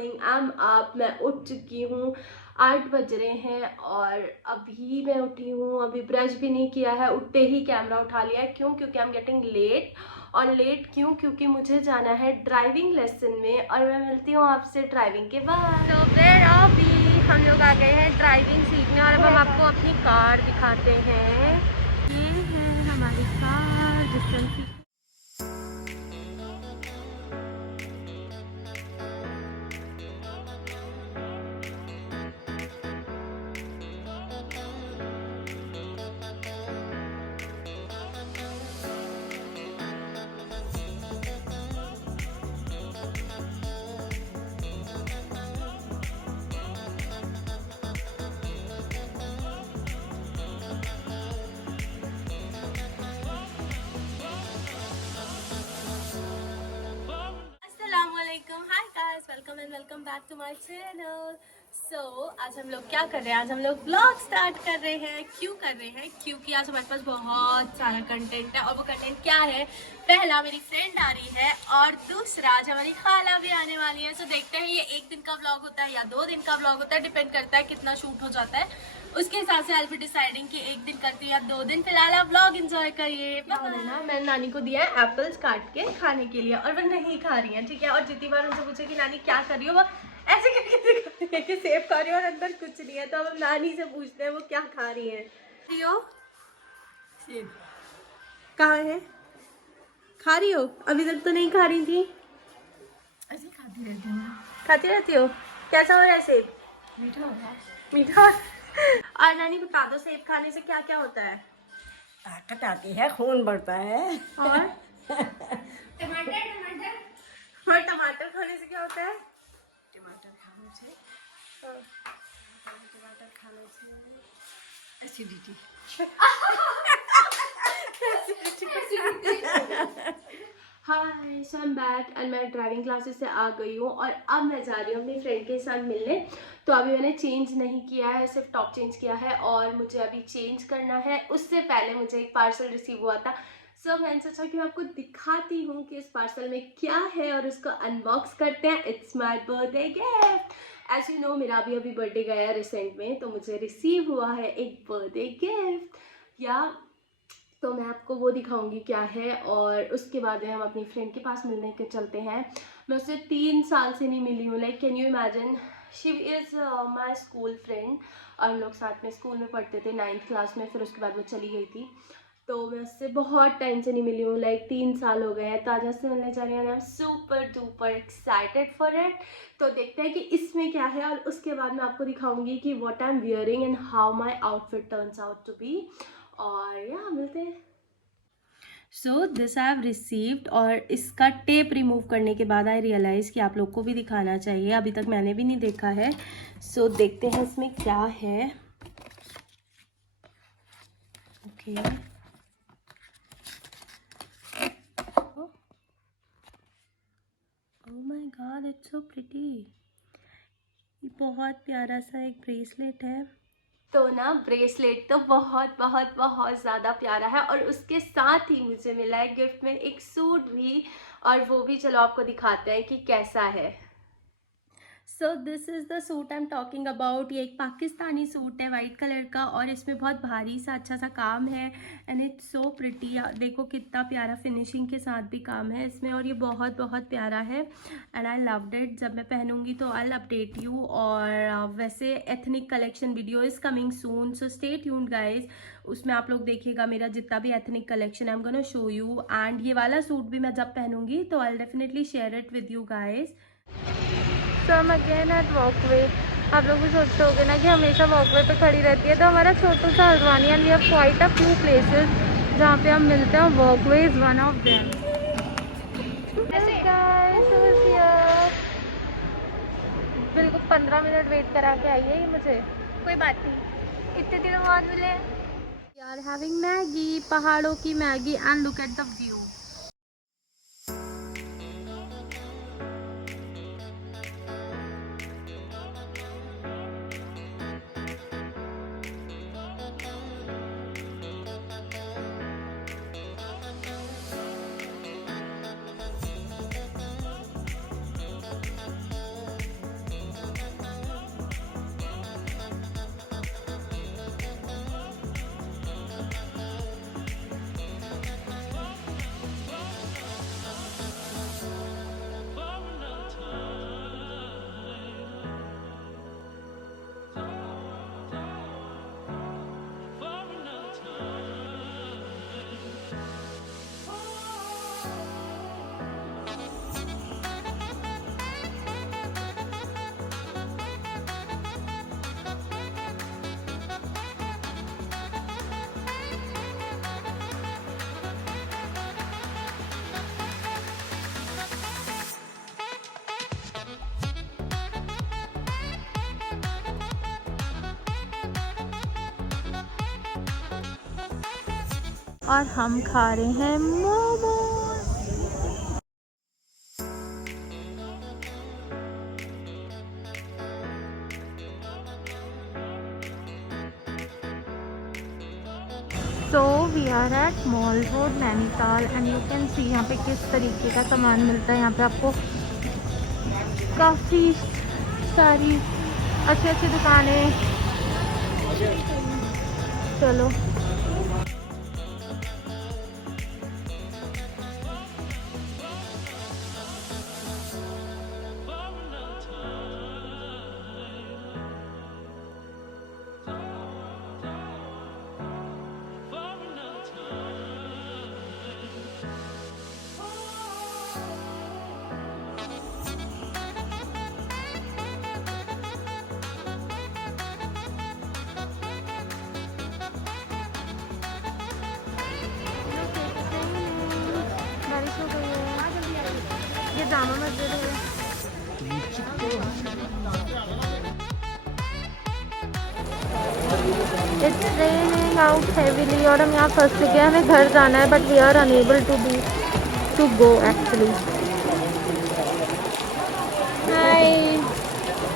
Morning, I am up. मैं उठ चुकी हूँ, 8 बज रहे हैं और अभी मैं उठी हूँ। अभी ब्रश भी नहीं किया है, उठते ही कैमरा उठा लिया है। क्यों? क्योंकि आई एम गेटिंग लेट। और लेट क्यों? क्योंकि मुझे जाना है ड्राइविंग लेसन में और मैं मिलती हूँ आपसे ड्राइविंग के बाद। तो फिर अभी हम लोग आ गए हैं ड्राइविंग सीखने और अब हम आपको अपनी कार दिखाते हैं। ये है हमारी कार जिससे hi guys, welcome and welcome back to my channel. So आज हम लोग क्या कर रहे हैं? आज हम लोग ब्लॉग स्टार्ट कर रहे हैं। क्यों कर रहे हैं? क्योंकि आज हमारे पास बहुत सारा कंटेंट है। और वो कंटेंट क्या है? पहला, मेरी फ्रेंड आ रही है और दूसरा आज हमारी खाला भी आने वाली है। सो देखते हैं ये 1 दिन का ब्लॉग होता है या 2 दिन का ब्लॉग होता है, डिपेंड करता है कितना शूट हो जाता है। उसके हिसाब से आई विल बी डिसाइडिंग कि 1 दिन करती है या 2 दिन। फिलहाल आप ब्लॉग एंजॉय करिए। ना मैंने नानी को दिया है एप्पल्स काट के खाने के लिए और वो नहीं खा रही है, ठीक है। और जितनी बार उनसे पूछे कि नानी क्या कर रही हो, वो ऐसे करके दिखाती है कि सेब खा रही है और अंदर कुछ नहीं है। तो अब हम नानी से पूछते हैं वो क्या खा रही है। सेब कहाँ है? खा रही हो? अभी तक तो नहीं खा रही थी। ऐसे खाती रहती हूँ। खाती रहती हो? कैसा हो रहा है सेब? मीठा हो रहा है। मीठा। और नानी बता दो, सेब खाने से क्या क्या होता है? ताकत आती है, खून बढ़ता है। और टमाटर खाने से क्या होता है? टमाटर खाने से acidity. Hi, so I am back and मैं ड्राइविंग क्लासेस से आ गई हूँ और अब मैं जा रही हूँ अपनी फ्रेंड के साथ मिलने। तो अभी मैंने चेंज नहीं किया है, सिर्फ टॉप चेंज किया है और मुझे अभी चेंज करना है। उससे पहले मुझे एक पार्सल रिसीव हुआ था। सो मैंने सोचा कि मैं आपको दिखाती हूँ कि इस पार्सल में क्या है और उसको अनबॉक्स करते हैं। It's my birthday gift. As you know, मेरा अभी बर्थडे गया है रिसेंट में, तो मुझे रिसीव हुआ है एक बर्थडे गिफ्ट। या तो मैं आपको वो दिखाऊंगी क्या है और उसके बाद हम अपनी फ्रेंड के पास मिलने के चलते हैं। मैं उससे 3 साल से नहीं मिली हूँ। Like can you imagine, she is my school friend और हम लोग साथ में स्कूल में पढ़ते थे 9th क्लास में। फिर उसके बाद वो चली गई थी, तो मैं उससे बहुत टाइम से नहीं मिली हूँ। लाइक 3 साल हो गए हैं। तो आज उससे मिलने जा रही हूँ। I am super duper excited for it. तो देखते हैं कि इसमें क्या है और उसके बाद मैं आपको दिखाऊंगी कि what I am wearing and how my outfit turns out to be. और या मिलते हैं। So this I have received और इसका टेप रिमूव करने के बाद आई रियलाइज़ कि आप लोग को भी दिखाना चाहिए। अभी तक मैंने भी नहीं देखा है। सो देखते हैं इसमें क्या है। Okay, oh my God, it's so pretty. ये बहुत प्यारा सा एक ब्रेसलेट है। तो ना ब्रेसलेट तो बहुत बहुत बहुत ज़्यादा प्यारा है और उसके साथ ही मुझे मिला है गिफ्ट में एक सूट भी। और वो भी चलो आपको दिखाते हैं कि कैसा है। So this is the suit I am talking about. ये एक पाकिस्तानी सूट है वाइट कलर का और इसमें बहुत भारी सा अच्छा सा काम है एंड इट्स सो प्रिटी। देखो कितना प्यारा फिनिशिंग के साथ भी काम है इसमें और ये बहुत बहुत प्यारा है एंड आई लव्ड इट। जब मैं पहनूंगी तो आई विल अपडेट यू। और वैसे ethnic collection video is coming soon, so stay tuned guys. उसमें आप लोग देखिएगा मेरा जितना भी एथनिक कलेक्शन है, I am gonna show you. And ये वाला सूट भी मैं जब पहनूंगी तो I will definitely share it with you guys. So हम अगेन एट वॉकवे। आप लोग भी सोचते होंगे ना कि हमेशा वॉकवे पे खड़ी रहती है। तो हमारा छोटू सा Haldwani and we have quite a few places जहाँ पे हम मिलते हैं। Walkway is one of them. बिल्कुल 15 मिनट वेट करा के आई है ये मुझे। कोई बात नहीं, इतने दिनों बाद मिले। वी आर हैविंग मैगी, पहाड़ों की Maggi and look at the view. और हम खा रहे हैं momos. So we are at Mall Road Nainital and you can see यहाँ पे किस तरीके का सामान मिलता है। यहाँ पे आपको काफ़ी सारी अच्छी अच्छी दुकानें। चलो बारिश हो गई है। ये जामा मस्जिद है। It's raining out heavily और हम यहाँ फंस चुके हैं। हमें घर जाना है but we are unable to go actually. Hi,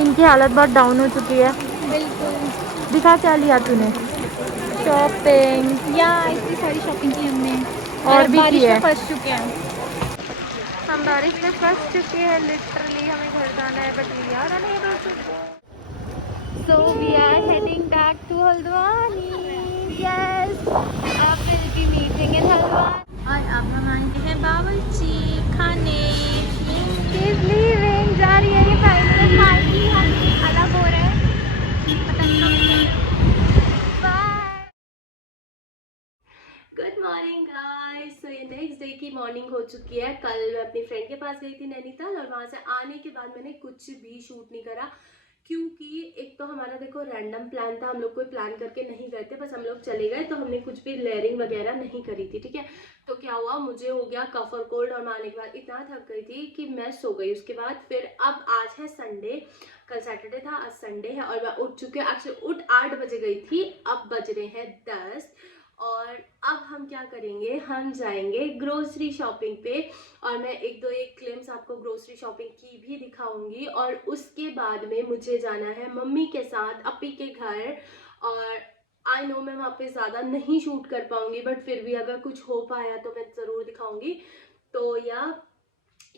इनकी हालत बहुत डाउन हो चुकी है। बिल्कुल। दिखा क्या लिया तूने? शॉपिंग। या इतनी सारी शॉपिंग की हमने और भी की है। फंस चुके हैं हम, बारिश में फंस चुके हैं लिटरली। हमें घर जाना है but we are unable to go. So we are heading back to Haldwani. Yes, अब we'll be meeting in Haldwani. और अब हम आए हैं बावर्ची खाने। She's leaving, जा रही है ये फाइनल पार्टी। हम अलग हो रहे हैं। Bye. Good morning guys. So ये नेक्स्ट डे की मॉर्निंग हो चुकी है। कल मैं अपनी फ्रेंड के पास गई थी नैनीताल और वहाँ से आने के बाद मैंने कुछ भी शूट नहीं करा, क्योंकि एक तो हमारा देखो रैंडम प्लान था। हम लोग कोई प्लान करके नहीं गए थे, बस हम लोग चले गए, तो हमने कुछ भी लेयरिंग वगैरह नहीं करी थी। ठीक है, तो क्या हुआ, मुझे हो गया कफ और कोल्ड और मैं आने के बाद इतना थक गई थी कि मैं सो गई। उसके बाद फिर अब आज है संडे, कल सैटरडे था, आज संडे है और मैं उठ चुकी हूँ। एक्चुअली उठ 8 बजे गई थी, अब बज रहे हैं 10 और अब हम क्या करेंगे, हम जाएंगे ग्रोसरी शॉपिंग पे और मैं एक क्लिप्स आपको ग्रोसरी शॉपिंग की भी दिखाऊंगी। और उसके बाद में मुझे जाना है मम्मी के साथ अपी के घर। और आई नो मैं वहाँ पे ज़्यादा नहीं शूट कर पाऊंगी, बट फिर भी अगर कुछ हो पाया तो मैं ज़रूर दिखाऊंगी। तो या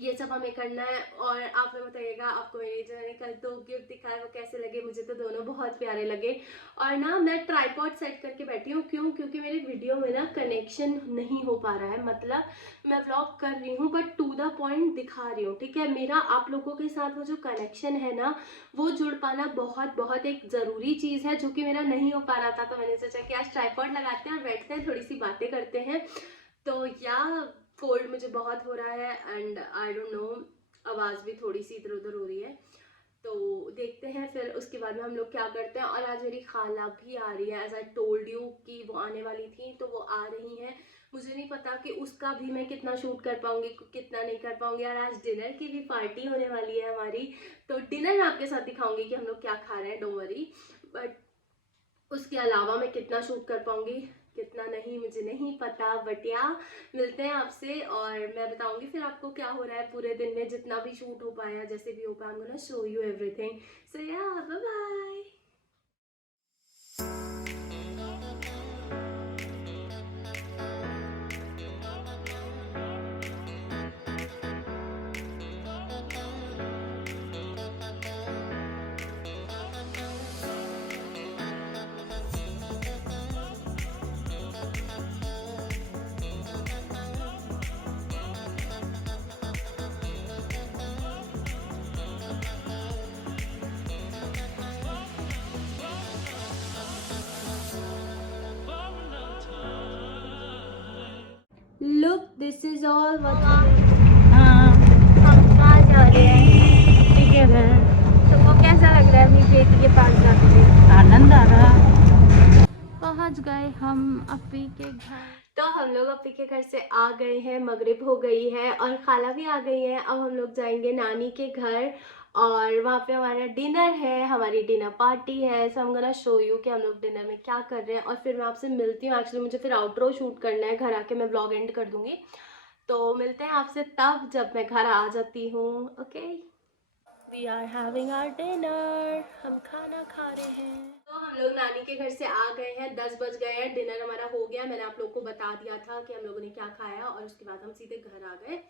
ये सब हमें करना है। और आप हमें बताइएगा आपको मेरे जो मैंने कल दो गिफ्ट दिखाए वो कैसे लगे। मुझे तो दोनों बहुत प्यारे लगे। और ना मैं ट्राइपॉड सेट करके बैठी हूँ, क्योंकि मेरी वीडियो में ना कनेक्शन नहीं हो पा रहा है। मतलब मैं व्लॉग कर रही हूँ बट टू द पॉइंट दिखा रही हूँ। ठीक है, मेरा आप लोगों के साथ वो जो कनेक्शन है ना, वो जुड़ पाना बहुत बहुत एक ज़रूरी चीज़ है, जो कि मेरा नहीं हो पा रहा था। तो मैंने सोचा कि आज ट्राइपॉड लगाते हैं और बैठते हैं, थोड़ी सी बातें करते हैं। तो या कोल्ड मुझे बहुत हो रहा है एंड आई डोंट नो, आवाज़ भी थोड़ी सी इधर उधर हो रही है। तो देखते हैं फिर उसके बाद में हम लोग क्या करते हैं। और आज मेरी खाला भी आ रही है, एज आई टोल्ड यू कि वो आने वाली थी, तो वो आ रही हैं। मुझे नहीं पता कि उसका भी मैं कितना शूट कर पाऊंगी, कितना नहीं कर पाऊंगी। और आज डिनर की भी पार्टी होने वाली है हमारी, तो डिनर मैं आपके साथ दिखाऊंगी कि हम लोग क्या खा रहे हैं, डोंट वरी। बट उसके अलावा मैं कितना शूट कर पाऊंगी कितना नहीं मुझे नहीं पता। बट या मिलते हैं आपसे और मैं बताऊंगी फिर आपको क्या हो रहा है पूरे दिन में, जितना भी शूट हो पाया, जैसे भी हो पाया, I am gonna show you everything. So yeah bye bye. Look this is all what हम कहाँ जा रहे हैं। ठीक है, तुमको कैसा लग रहा है अपनी बेटी के पास जाके? आनंद आ रहा। पहुंच गए हम अपी के घर। तो हम लोग अपी के घर से आ गए हैं, मगरिब हो गई है और खाला भी आ गई है। अब हम लोग जाएंगे नानी के घर और वहाँ पे हमारा डिनर है, हमारी डिनर पार्टी है। सो हम गोना शो यू कि हम लोग डिनर में क्या कर रहे हैं, और फिर मैं आपसे मिलती हूँ। एक्चुअली मुझे फिर आउटरो शूट करना है, घर आके मैं ब्लॉग एंड कर दूँगी। तो मिलते हैं आपसे तब जब मैं घर आ जाती हूँ। Okay, we are having our dinner, हम खाना खा रहे हैं। तो हम लोग नानी के घर से आ गए हैं, 10 बज गए हैं, डिनर हमारा हो गया। मैंने आप लोग को बता दिया था कि हम लोगों ने क्या खाया, और उसके बाद हम सीधे घर आ गए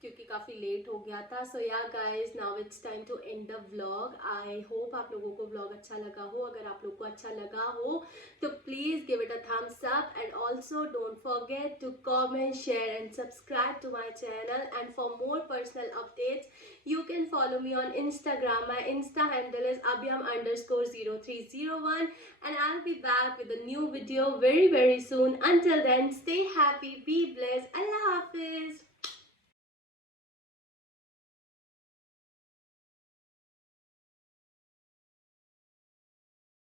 क्योंकि काफ़ी लेट हो गया था। So yeah guys, now it's time to end the vlog. I hope आप लोगों को व्लॉग अच्छा लगा हो। अगर आप लोग को अच्छा लगा हो तो please give it a thumbs up, and also don't forget to comment, share and subscribe to my channel. And for more personal updates you can follow me on Instagram. My Insta handle is abhyam_0301, and I'll be back with a new video very soon. Until then, stay happy, be blessed. Allah Hafiz.